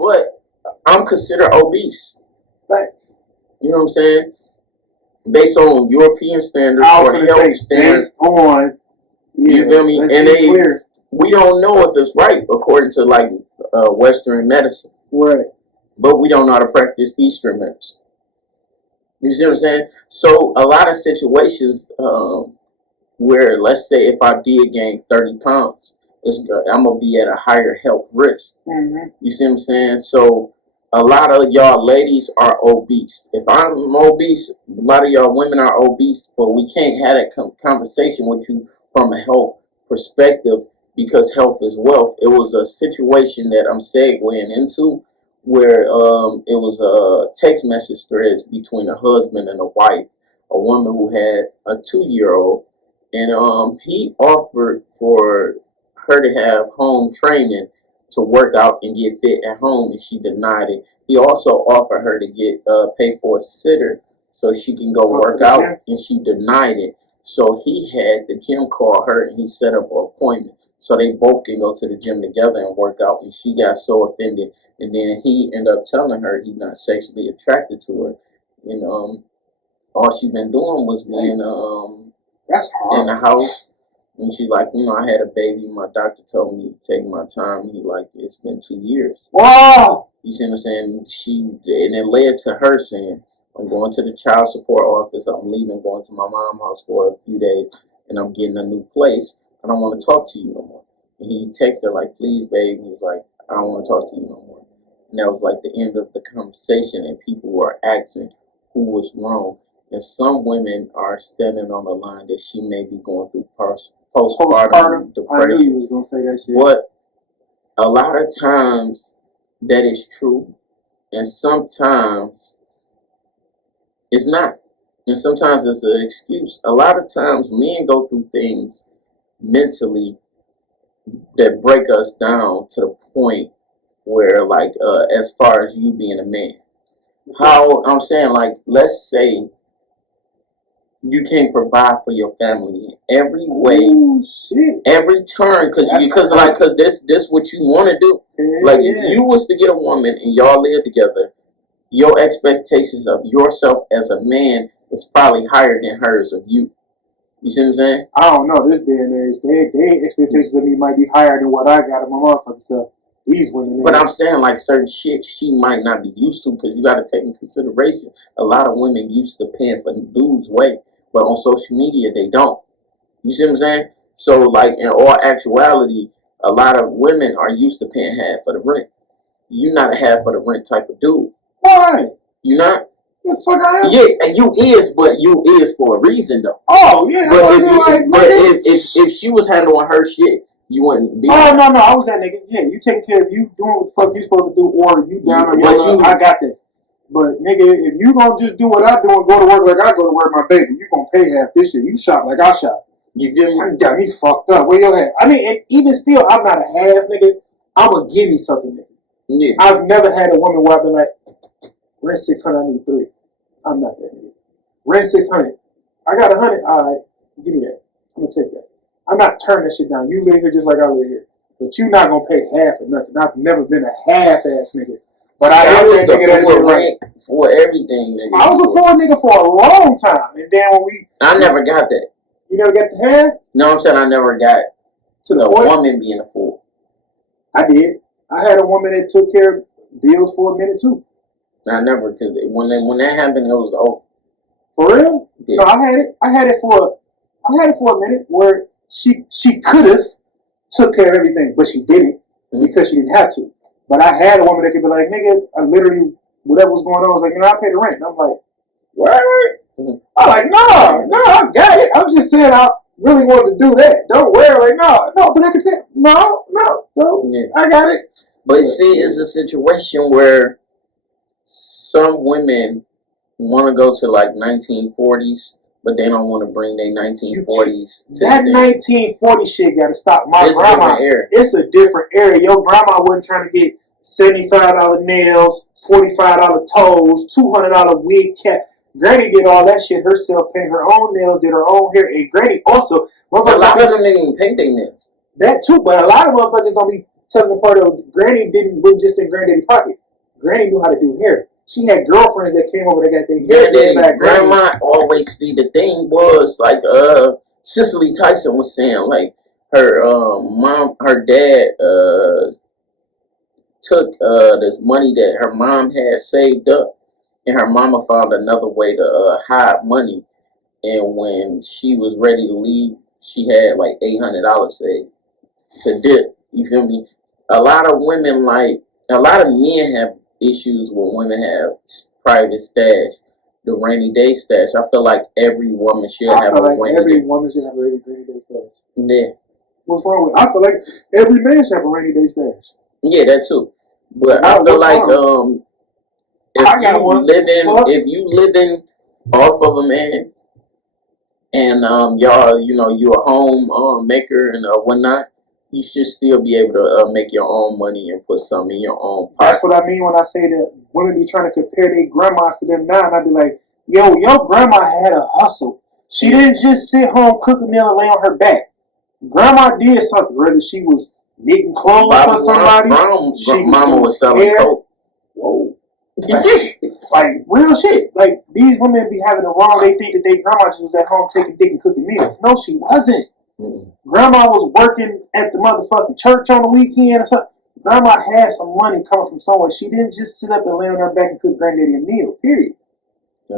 but I'm considered obese. Thanks. You know what I'm saying? Based on European standards or health standards. Based on, you feel me? And we don't know if it's right according to like Western medicine. Right. But we don't know how to practice Eastern medicine. You see what I'm saying? So a lot of situations where, let's say, if I did gain 30 pounds, I'm gonna be at a higher health risk. Mm-hmm. You see what I'm saying? So a lot of y'all ladies are obese. If I'm obese, a lot of y'all women are obese, but we can't have that conversation with you from a health perspective because health is wealth. It was a situation that I'm segueing into where it was a text message threads between a husband and a wife, a woman who had a 2-year-old, and he offered for her to have home training to work out and get fit at home, and she denied it. He also offered her to get paid for a sitter so she can go work out, and she denied it. So he had the gym call her, and he set up an appointment so they both can go to the gym together and work out. And she got so offended, and then he ended up telling her he's not sexually attracted to her, and all she been doing was being in the house. And she's like, I had a baby. My doctor told me to take my time. He like, it's been 2 years. Wow. You see what I'm saying? And it led to her saying, I'm going to the child support office. I'm leaving, going to my mom's house for a few days, and I'm getting a new place. I don't want to talk to you no more. And he texted her like, please, babe. He's like, I don't want to talk to you no more. And that was like the end of the conversation, and people were asking who was wrong. And some women are standing on the line that she may be going through postpartum depression. I knew you was gonna say that shit. But a lot of times that is true, and sometimes it's not. And sometimes it's an excuse. A lot of times men go through things mentally that break us down to the point where, like, as far as you being a man, how I'm saying, like, let's say you can't provide for your family in every way. Ooh, shit. Every turn, because this what you want to do. Like, if you was to get a woman and y'all live together, your expectations of yourself as a man is probably higher than hers of you. You see what I'm saying? I don't know, this day and age, their expectations of me might be higher than what I got of my motherfucking self. These women. But I'm saying, like, certain shit she might not be used to, because you got to take in consideration a lot of women used to paying for the dude's way, but on social media they don't. You see what I'm saying? So, like, in all actuality, a lot of women are used to paying half for the rent. You're not a half for the rent type of dude. Why? You not? Yes, fuck I am. Yeah, and you is, but you is for a reason though. Oh yeah. But if she was handling her shit, you wouldn't be. Oh no, I was that nigga. Yeah, you taking care of you, doing what the fuck you supposed to do, or you down on your I got that. But nigga, if you gonna just do what I do and go to work like I go to work, my baby, you gonna pay half this shit. You shop like I shop. You feel me? You got me fucked up. Where your head? I mean, and even still, I'm not a half nigga. I'ma give me something, nigga. Yeah. I've never had a woman where I've been like, rent 600, I need 3. I'm not that nigga. Rent 600. I got 100. All right, give me that. I'm gonna take that. I'm not turning that shit down. You live here just like I live here, but you not gonna pay half or nothing. I've never been a half ass nigga. But I was the full rent for everything, nigga. I was a full nigga for a long time, and then when I never got that. You never got the half? No, I'm saying I never got to the woman being a fool. I did. I had a woman that took care of bills for a minute too. I never, because when that happened, it was over. For real? Yeah. No, I had it for a minute where she could have took care of everything, but she didn't because she didn't have to. But I had a woman that could be like, nigga, I literally, whatever was going on, I was like, I pay the rent. And I'm like, what? I'm like, no, I got it. I'm just saying I really wanted to do that. Don't worry. Like, no, but I can pay. No, yeah. I got it. But see, it's a situation where some women want to go to like 1940s, but they don't want to bring their 1940s. That 1940 shit got to stop. My grandma, it's a different era. Your grandma wasn't trying to get $75 nails, $45 toes, $200 wig cap. Granny did all that shit herself, paint her own nails, did her own hair, and Granny also. A lot of them didn't even paint their nails. That too, but a lot of motherfuckers don't be telling the part of Granny wasn't just in Granddaddy pocket. Granny knew how to do hair. She had girlfriends that came over that got their hair done by Granny. Grandma always see the thing was like Cicely Tyson was saying like her her dad took this money that her mom had saved up, and her mama found another way to hide money. And when she was ready to leave, she had like $800 saved to dip. You feel me? A lot of women a lot of men have issues when women have private stash, the rainy day stash. I feel like every woman should have a rainy day. Every woman should have a rainy day stash. Yeah. What's wrong with it? I feel like every man should have a rainy day stash. Yeah, that too. But I feel like if you living off of a man and y'all, you know, you a home maker and whatnot, you should still be able to make your own money and put some in your own pocket. That's what I mean when I say that women be trying to compare their grandmas to them now, and I be like, yo, your grandma had a hustle. She didn't just sit home, cook a meal, and lay on her back. Grandma did something, whether she was knitting clothes for somebody. Mama was selling coke. Whoa. Like, real shit. Like, these women be having the wrong, they think that their grandma just was at home taking dick and cooking meals. No, she wasn't. Grandma was working at the motherfucking church on the weekend or something. Grandma had some money coming from somewhere. She didn't just sit up and lay on her back and cook granddaddy a meal, period.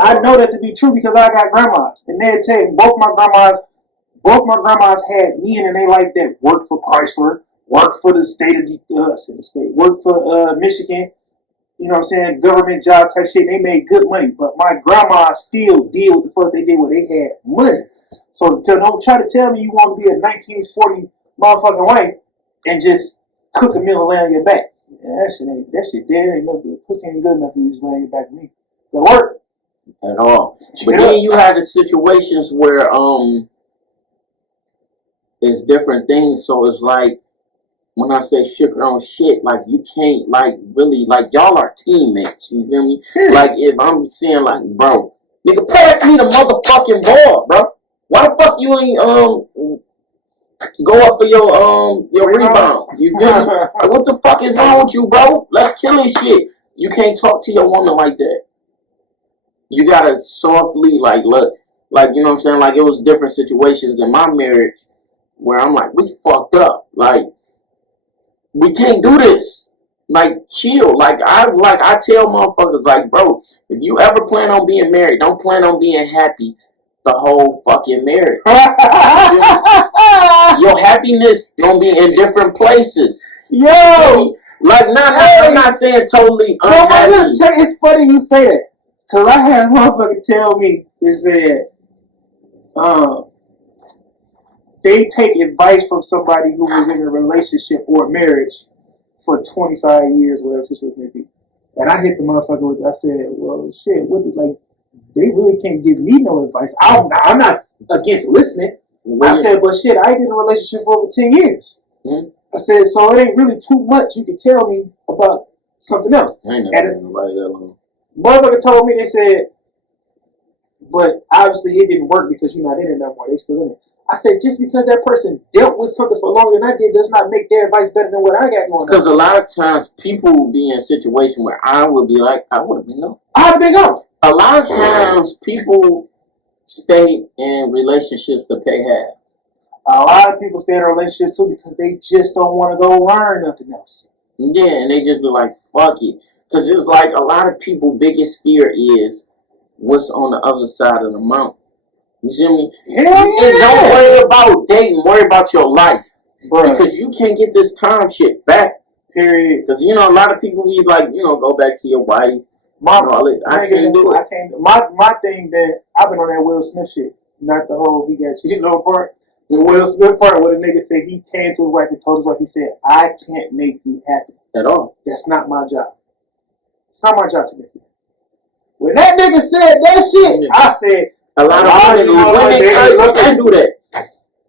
I know that to be true because I got grandmas. And they'd tell you, both my grandmas had men and they like that worked for Chrysler, worked for the state of worked for Michigan, you know what I'm saying, government job type shit. They made good money. But my grandma still did what the fuck they did when they had money. So don't try to tell me you want to be a 1940 motherfucking wife and just cook a meal and lay on your back. Yeah, that shit dead. Ain't nothing. Pussy ain't good enough for you just lay on your back with me. That work. At all. But then you had the situations where it's different things. So it's like when I say sugar on shit, like you can't like really like y'all are teammates. You feel me? Like if I'm saying like, bro, nigga, pass me the motherfucking ball, bro. Why the fuck you ain't go up for your rebound? You feel me? Like, what the fuck is wrong with you, bro? Let's kill this shit. You can't talk to your woman like that. You gotta softly look, you know what I'm saying? Like it was different situations in my marriage where I'm like, we fucked up. Like we can't do this. Like chill. Like I tell motherfuckers like, bro, if you ever plan on being married, don't plan on being happy the whole fucking marriage. Your happiness gonna be in different places. Yo, like I'm not saying totally unhappy. It's funny you say that, cause I had a motherfucker tell me, it said, they take advice from somebody who was in a relationship or marriage for 25 years, whatever situation may be. And I hit the motherfucker with, I said, well, shit, what is like? They really can't give me no advice. I'm not against listening. I said, but shit, I been in a relationship for over 10 years. I said, so it ain't really too much you can tell me about something else. I ain't never been nobody that long. Motherfucker told me, they said, but obviously it didn't work because you're not in it no more. They still in it. I said, just because that person dealt with something for longer than I did does not make their advice better than what I got going on. Because a lot of times people will be in a situation where I would be like, I would have been gone. I would have been gone. A lot of times people stay in relationships to pay half. A lot of people stay in relationships too because they just don't want to go learn nothing else. Yeah, and they just be like, fuck it. Because it's like a lot of people's biggest fear is what's on the other side of the mountain. You see me? Yeah. And don't worry about dating. Worry about your life. Bruh. Because you can't get this time shit back. Period. Because, you know, a lot of people be like, you know, go back to your wife. I can't do it. I can't. My thing that I've been on that Will Smith shit, not the whole he got cheated on part. The Will Smith part where the nigga said he came to his wife and told his wife, he said, I can't make you happy. At all. That's not my job. It's not my job to make you happy. When that nigga said that shit, I said, a lot of women can do that.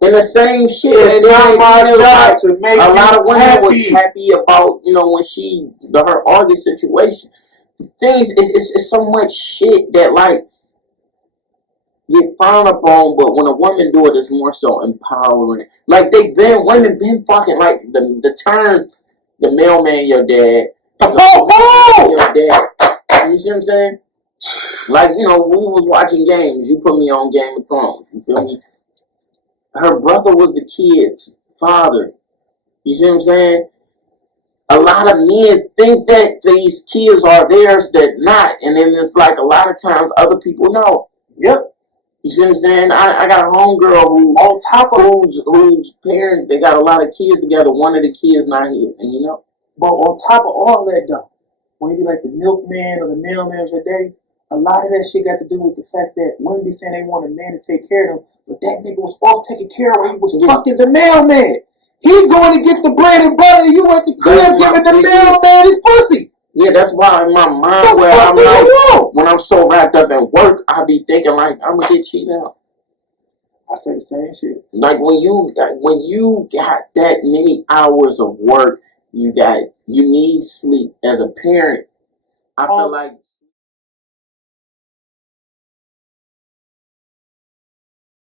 And the same shit. It's not my job to make you happy. A lot of women was happy about, you know, when her August situation. The thing is, it's so much shit that, like, get frowned upon, but when a woman do it, it's more so empowering. Like, women been fucking, like, the term the mailman your dad. Your dad. You see what I'm saying? Like, you know, we was watching games. You put me on Game of Thrones. You feel me? Her brother was the kid's father. You see what I'm saying? A lot of men think that these kids are theirs that not. And then it's like a lot of times other people know. Yep. You see what I'm saying? I got a homegirl who, on top of whose parents, they got a lot of kids together. One of the kids not his. And you know? But on top of all that, though, when you be like the milkman or the mailman with your daddy, a lot of that shit got to do with the fact that women be saying they want a man to take care of them, but that nigga was off taking care of when he was fucking the mailman. He going to get the bread and butter, and you at the crib giving the mailman his pussy. Yeah, that's why in my mind where I'm like, when I'm so wrapped up in work, I be thinking like I'm gonna get cheated out. I say the same shit. Like when you got that many hours of work, you need sleep. As a parent, I feel like